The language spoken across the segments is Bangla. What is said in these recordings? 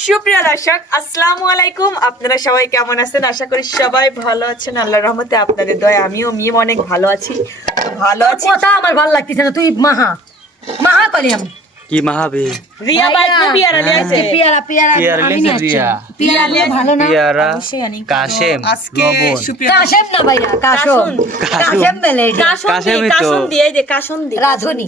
সুপ্রিয় দর্শক আসসালামু আলাইকুম, আপনারা সবাই কেমন আছেন? আশা করি সবাই ভালো আছেন। আল্লাহর রহমতে আপনাদের দয়ায় আমিও মিম অনেক ভালো আছি। কথা আমার ভালো লাগতেছে না, তুই মাহা কলি আমি কি মাহাবে রিয়া বাইক না পিয়ারা নিয়ে আসে। পিয়ারা পিয়ারা আমি লেছে নিয়ে আসছি। রিয়া পিয়ারা নিয়ে ভালো না পিয়ারা অবশ্যই আনি। কাশেম আজকে লবণ সুপ্রিয় কাশেম না ভাইয়া কাশম বেলে কাশেমই তো। কাশন দিয়ে এই যে কাশন দিয়ে রাধুনি।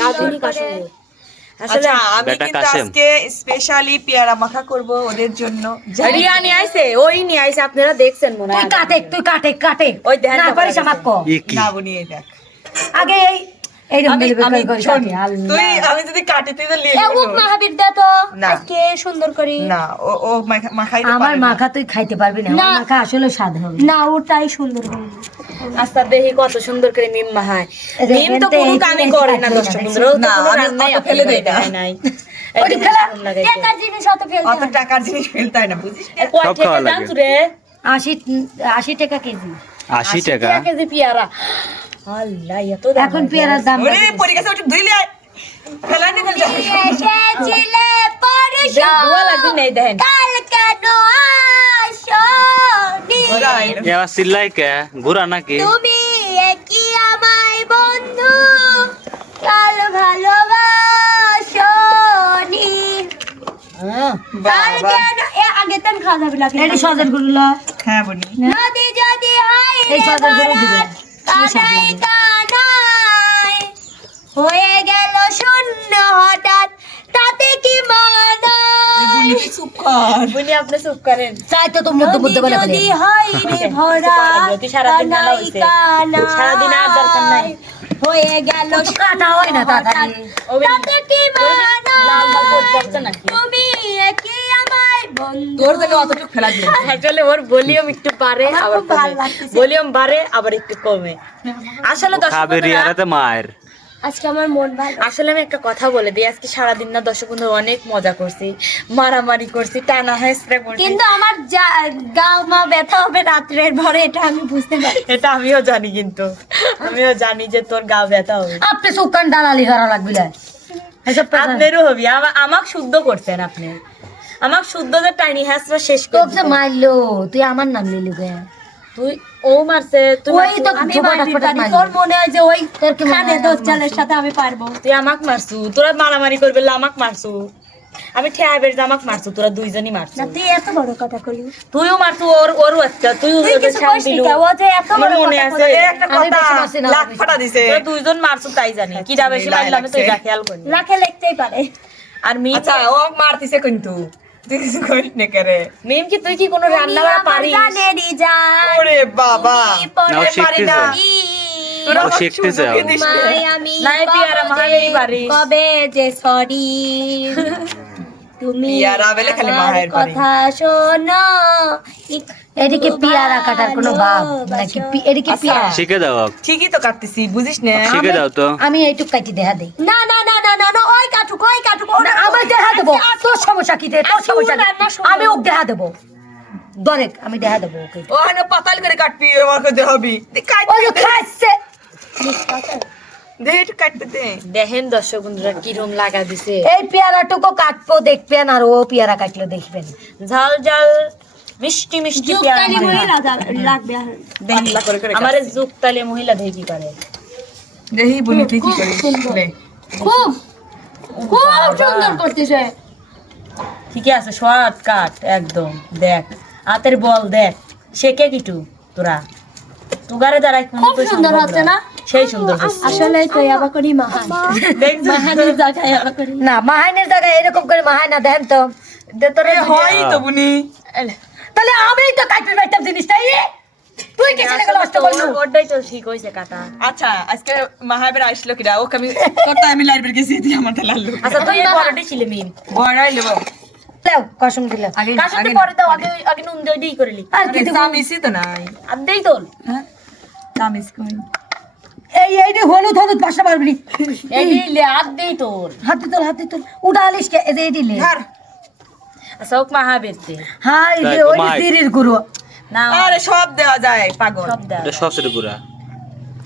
রাধুনি কাশন দিয়ে। আসলে আমি বেটা কিন্তু কাশেম। আজকে স্পেশালি পেয়ারা মাখা করব ওদের জন্য। রিয়া নিয়ে আইছে, ওই নিয়ে আইছে, আপনারা দেখছেন মনে তুই হয়। কাটে ওই দেখেন না তো পারিস পারা আমার গেছে। ক ই কি না বুনিয়ে দেখ। আগে এই আমি শোন, তুই আমি যদি কাটি তুই তো লিয়ে এ উক মাহাবীর দে তো না। আজকে সুন্দর করে। না ও মাখাই আমার মাখা তুই খাইতে পারবি না, আমার না। মাখা আসলে স্বাদ হবে না ওটাই সুন্দর করে। আস্তা দেখি কত সুন্দর করে মিম মাহায়। এই যে মিম তো এখানতে কোনো এই কামই যে করে না কাটে দর্শক না, বন্ধুরা, ও তো না, কোনো আমি রান্নাই অত ফেলে দেই না। নাই। ওটি খেলা টাকার জিনিস অত ফেলতে অত হয় না। টাকার জিনিস ফেলতে হয় না, বুঝিস না? কয় সব টাকা খাওয়া লাগে। জানছো রে? 80 টাকা কেজি 80 টাকা টাকা কেজি পেয়ারা। আল্লাহ এত দাম এখন হয়ে পেয়ারার দাম ওরে পরি গেছে, ওটা ধুইলে আয়। ফেলাই নি ফেলতে হবে। এসেছিলে পরশু, ধোয়া লাগবে না, এই দেখেন। কাল কেন আসোনি? ওরা আইলো। এবার চিল্লাই কে ঘুরা নাকি তুমি একই আমায় বন্ধু, কাল ভালোবাসনি। কাল বাবা। কেন আগে তেন খাওয়া যাবে না এটি সজল গুলো হ্যাঁ বনি। নদী যদি হয় এই সজল গুলো দিবে কানাই কানাই হয়ে গেল শূন্য হঠাৎ, তাতে কি মানায়? বনি চুপ কর। বুনি আপনি চুপ করেন। তাই তো তোর মধ্যে মধ্যে বলে যদি হয় রে ভরা তুই সারাদিন মেলা কানাই হইছে। কানাই সারাদিন আর দরকার নাই। হয়ে গেল তো কাটা হয় না তাড়াতাড়ি তাতে কি লাল লাল করে মানায়? যাচ্ছে নাকি? তুমি কি আমায় বন্ধু? তোর জন্য অতটুকু ফেলা দিল। আসলে ওর ভলিউম একটু বাড়ে আবার কমে, ভলিউম বাড়ে আবার একটু কমে। আসলে দর্শক খাবে বন্ধুরা, রিয়ারাতে মায়ের আজকে আমার মন ভালো। আসলে আমি একটা কথা বলে দিই, আজকে সারাদিন না দর্শক বন্ধু অনেক মজা করছি, মারামারি করছি, টানা হেসরা করছি, কিন্তু আমার গা মা ব্যথা হবে রাত্রের ভরে, এটা আমি বুঝতে পারি। এটা আমিও জানি, কিন্তু আমিও জানি যে তোর গা ব্যথা হবে। আপনি সুকান দালালি করা লাগবে না এসব আপনারও হবি। আমাক শুদ্ধ করছেন আপনি, আমাক শুদ্ধ যে টাইনি হাসরা শেষ করে তোকে মারলো, তুই আমার নাম লিলি গে তুই ও মারছে, তুই ওই তো আমি ঝোপাটা মারবি ফোটা পারি, মারলো। তোর মনে হয় যে ওই তোর কি মনে হয় খানের আমি দোষ চালের সাথে আমি পারবো? তুই আমাক মারছু, তোরা মারামারি করবে আমাক মারছু, আমি ঠেয়াবের আমাক মারছু, তোরা দুইজনই মারছু। না তুই এত বড় কথা কইলি, তুইও মারছু, ওর একটা তুই তুই কিছু কইস নি কে? ও যে এত আমার বড় মনে কথা আছে কইলি। একটা আমি কথা বেশি মারছি না, লাখ বেশি। ফাটা দিছে, তোরা দুইজন মারছু তাই জানি, কিডা বেশি মারলাম আমি তো এটা খেয়াল করি। লাখে লিখতেই পারে। আর মিম, আচ্ছা ও মারতিছে কিন্তু তুই কিছু করিস না করে মিম কি তুই কি কোনো রান্না তুমি আমার পারিস? জানেরই জান, ওরে বাবা তুমি পরে নাও পারি না। শিখতেছে ও শিখতেছে ও। তোমায় আমি নাই পিয়ারা কবে মাহাবেরি যে- পারিস। কবে যে সরি তুমি পিয়ারা বেলে খালি আমার মাহায়ের পারি। কথা শোনো। এদিকে পেয়ারা কাটার কোনো ভাব নাকি এদিকে পেয়ারা শিখে দাও ওকে। ঠিকই তো কাটতেছি বুঝিস না শিখে দাও তো আমি এইটুক কাটি দেখা দেই না না না না না না, ওই কাটুক না, আমার দেখা দেবো তোর সমস্যা কি রে? তোর সমস্যা কি? রান্না শুরু। আমি ওকে দেখা দেবো দরেক আমি দেখা দেবো ওকে ও হানো পাতাল করে কাটবি আমাকে দেখাবি ওই যে খাচ্ছে দে একটু কাটতে দে দেখেন দর্শক বন্ধুরা কিরম লাগা দিছে, এই পেয়ারাটুকু কাটবো দেখবেন আর ও পেয়ারা কাটলো দেখবেন ঝাল ঝাল মিষ্টি মিষ্টি পেয়ারা যুক্তালি মহিলা লাগবে আর। পাতলা করে করে আমারে যুক্তালে মহিলা দেখি কি করে। দেহি বলি তুই কি করিস লে খুব খুব সুন্দর করতেছে। ঠিকই আছে, শর্টকাট একদম। দেখ হাতের বল দেখ, শেখে কিটু তোরা তুগারে দাঁড়াই খুব সুন্দর হচ্ছে না? সেই সুন্দর হচ্ছে। আসলে তো আবার করি মাহান দেখছো? মাহানের জায়গায় আবার করি। না মাহাইনের জায়গায় এরকম করে মাহাই না দেন তো দে তোরে হয় তো বুনি তাহলে আমি তো কাটতে পারতাম জিনিসটাই তুই কি ছেলে নষ্ট করলু ওটাই তো ঠিক হয়েছে কাটা। আচ্ছা আজকে মাহাবের আসলো কিরা ওকে আমি তোরটা আমি লাইব্রেরি গেছি তুই আমার লাল্লু আচ্ছা তুই বড়টি ছিলে মিন বড়াই লেবো দাও কসম দিলে আগে কাশতে পরে দাও, আগে আগে নুন দিয়ে দিই করে লি আর কি দেবো? সামিসি তো নাই আর দেই তোল। হ্যাঁ সামিস কই এই যে হলুদ হলুদ ভাষা পারবি এই লে আর দেই তোল। হাতে তোল উঠা আলিস কে এই যে এই দিলে ধর আচ্ছা ওক মাহা বেরতে হ্যাঁ এই যে তাই তো ওই মাহাই। সিরির গুরু না আরে সব দেওয়া যায় পাগল সব দাও। এটা সসের গুড়া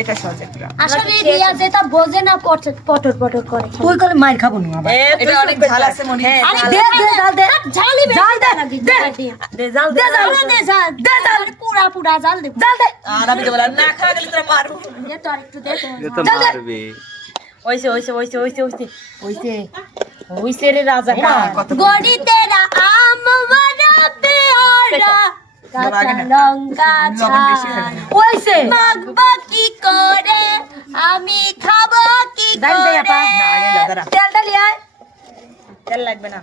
এটা সহজে পুরা আসলে রিয়া যেটা বোঝে না পটর পটর করে। তুই কলে মাইর খাবো না আবার এ তুই এটা অনেক ঝাল আছে মনে হ্যাঁ, আরে দে দে ডাল দে ঝালই দে জাল দে আর আমি তো বললাম না খাওয়া গেলে তোরা মারবো এ তো মারবে ওইসে রে রাজা কা গড়ি তেরা আম বড়া পেয়ারা কাঁচা লঙ্কা লবণ বেশি ছাড় খাবে। ওইছে মাখবো কি করে আমি খাবো কি ডাল দে আপা করে না আগে দাদা তেলটা লিয়ে আয় তেল লাগবে না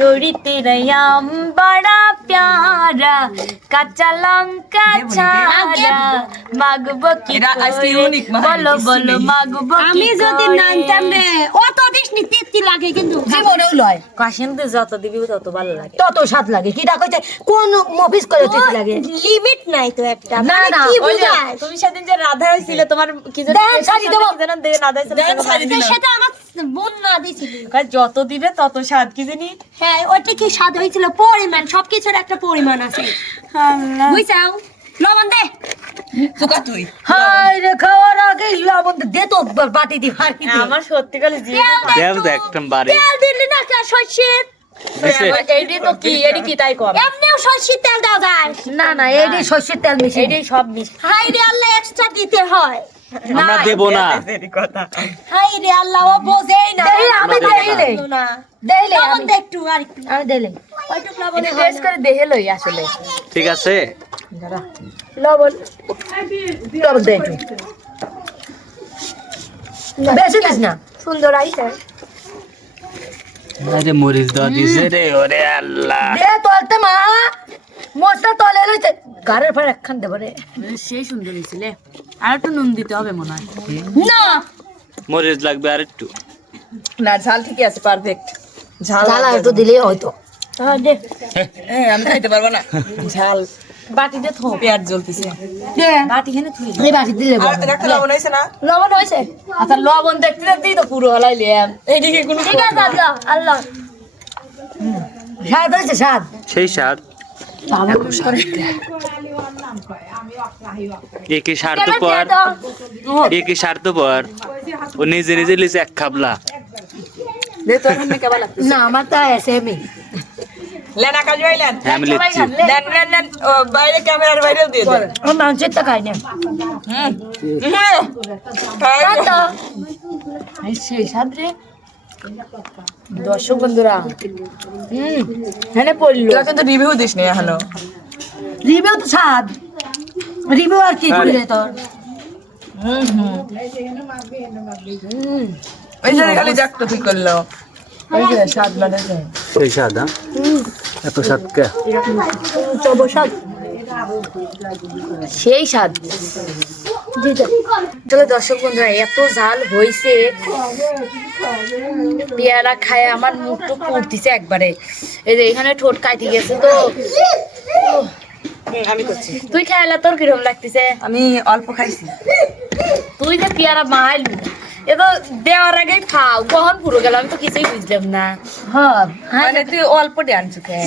গড়ি তেরা আম বড়া প্যারা কাঁচা লঙ্কা ছাড়া মাগবো কি এটা আজকে করে? unique মা, বলো কিছু বলো নেই। মাগবো কি আমি যদি করে? নামতাম রে অত দিসনি তৃপ্তি লাগে কিন্তু জীবনেও লয় কাশিনতে যত দিবি তত ভালো লাগে তত স্বাদ লাগে কিটা কইছে কোন মফিস করে টেস্ট লাগে লিমিট নাই তো একটা না, মানে না, কি ওই যে বুঝায় তুমি সেদিন যে রাধা হয়েছিল তোমার কি যেন দেন, শাড়ি দেবো। কি যেন দিয়ে রাধা হয়েছিল দেন, শাড়ি দিলাম। সেটা আমার বোন না দিছিল যত দিবে তত স্বাদ কি জানি হ্যাঁ ওইটা কি স্বাদ হয়েছিল পরিমাণ সবকিছুর একটা পরিমাণ আছে বুঝছাও লবণ দে সুকা তুই হাই রে খাওয়ার আগে লবণ দে তো বাটি দি ফাড়ি দি আমার সত্যিকারে জিভে দেব তো একদম বাড়ি তেল দিলি না কে সর্ষের দিছে? এইটি তো কি এটি কি তাই কম এমনিও সর্ষের তেল দেওয়া যায় না না এইটাই সর্ষের তেল মিশিয়ে এইটাই সব মিশ হাই রে আল্লাহ এক্সট্রা দিতে হয় আমরা দেব না এরই কথা হাই রে আল্লাহ ও বোঝেই না দেই, আমি দেইলে। না দেইলে লবণ আমি দে একটু আর একটু আমি দিলে ওইটুকু লবণ এটি টেস্ট করে দেখে লই আসলে ঠিক আছে লবণ লবণ দে একটু বেশি দিস না সুন্দর আইছে আরে মরিচ দাও দিছে রে ওরে আল্লাহ দে তলতে মা মশলা তলে লইতে গারের পর একখান দেব রে সেই সুন্দর হয়েছিল আর একটু নুন দিতে হবে মনে হয় না মরিচ লাগবে আর একটু না ঝাল ঠিকই আছে পারফেক্ট ঝাল জ্বালা একটু দিলেই হয়তো আমি খাইতে পারবো না ঝাল বাটিতে থো পেঁয়াজ জ্বলতেছে দে বাটি এখানে থুই এই বাটি দিলে আর একটা লবণ হয়েছে না লবণ হয়েছে আচ্ছা লবণ দেখতে দেখতেই তো পুরো হলাইলাম এইদিকে কোনো ঠিক আছে আল্লাহ আল্লাহ স্বাদ হয়েছে স্বাদ সেই স্বাদ একই স্বার্থপর একই স্বার্থপর ও নিজে নিজে লিছে এক খাবলা দে তো এখন কেমন লাগছে না আমার তা এসে আমি লেন আকাশ ভাই লেন আমি লিখছি লেন লেন লেন ও বাইরে ক্যামেরার বাইরেও দিয়ে দে আমার মাংসের টা খাই না সেই স্বাদ রে দর্শক বন্ধুরা হ্যাঁ পড়লো তোরা কিন্তু রিভিউ দিস নি এখনো রিভিউ তো স্বাদ রিভিউ আর কি করলে তোর ওই যে খালি জাকটা তুই করলো ওই যে স্বাদ মানে সেই স্বাদ এত স্বাদ কে সেই স্বাদ চলো দর্শক বন্ধুরা এত ঝাল হয়েছে পেয়ারা খায় আমার মুখটা পড়তিছে একবারে এই যে এখানে ঠোঁট কাটি গেছে তো আমি করছি তুই খাইলা তোর কিরকম লাগতেছে আমি অল্প খাইছি তুই যে পেয়ারা মাইলু এ তো দেওয়ার আগেই খাও কখন পুরো গেল আমি তো কিছুই বুঝলাম না হ্যাঁ মানে তুই অল্প আনছু খে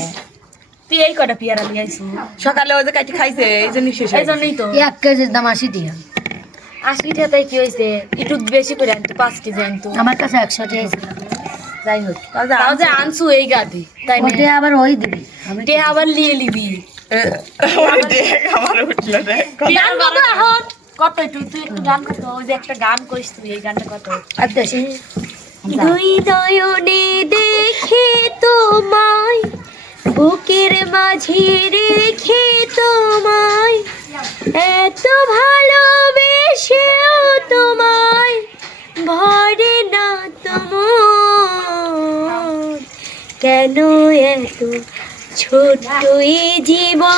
তুই এই কটা পেয়ারা নিয়ে আইসু সকালে ওই যে কাটি খাইছে এই জন্য শেষ এই জন্যই তো 1 কেজির দাম 80 টাকা 80 টাকায় কি হয়েছে একটু বেশি করে আনতো 5 কেজি আনতো আমার কাছে 100 টাকা ছিল। যাই হোক তাও যে আনছু এই গাদি তাই না ওটা আবার ওই দিবি আমি তে আবার লিয়ে লিবি ওই দেখ আমার উঠলো দেখ গান কত এখন কত তুই একটু গান কত ওই যে একটা গান করিস তুই এই গানটা কত আর দেশে দুই নয়নে দেখে তোমায় বুকের মাঝে রেখে তোমায় এত ভালোবেসেও তোমায় ভরে না তোমার কেন এত ছোট্ট এই জীবন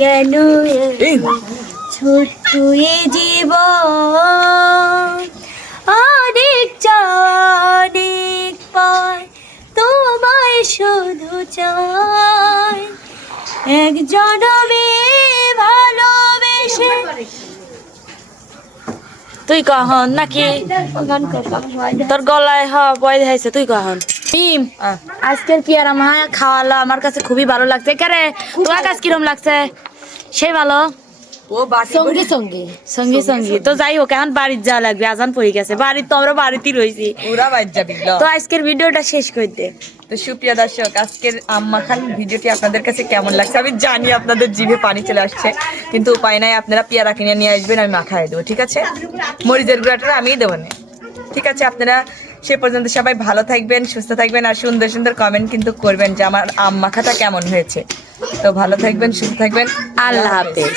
কেন এত ছোট্ট এই জীবন অনেক অনেক পায় তোমায় শুধু চাই এক জনমে ভালোবেসে তুই কখন নাকি তোর গলায় বয় হয়েছে তুই কখন মিম আজকের পেয়ারা মা খাওয়ালো আমার কাছে খুবই ভালো লাগছে কেরে তোমার কাছে কিরম লাগছে সেই ভালো ও বাকি সঙ্গে সঙ্গে সঙ্গে সঙ্গে তো যাই হোক এখন বাড়ির যাওয়া লাগবে, আজান পড়ে গেছে, বাড়ির তো আমরা বাড়িতেই রয়েছি। ওরা বাইর যাবি তো আজকের ভিডিওটা শেষ করে দে। তো সুপ্রিয় দর্শক, আজকের আম্মা খান ভিডিওটি আপনাদের কাছে কেমন লাগছে আমি জানি আপনাদের জিভে পানি চলে আসছে, কিন্তু উপায় নাই, আপনারা পেয়ারা কিনে নিয়ে আসবেন, আমি মাখায় দেবো, ঠিক আছে? মরিচের গুঁড়াটা আমিই দেবো না, ঠিক আছে? আপনারা সে পর্যন্ত সবাই ভালো থাকবেন, সুস্থ থাকবেন, আর সুন্দর সুন্দর কমেন্ট কিন্তু করবেন যে আমার আম মাখাটা কেমন হয়েছে। তো ভালো থাকবেন, সুস্থ থাকবেন, আল্লাহ হাফেজ।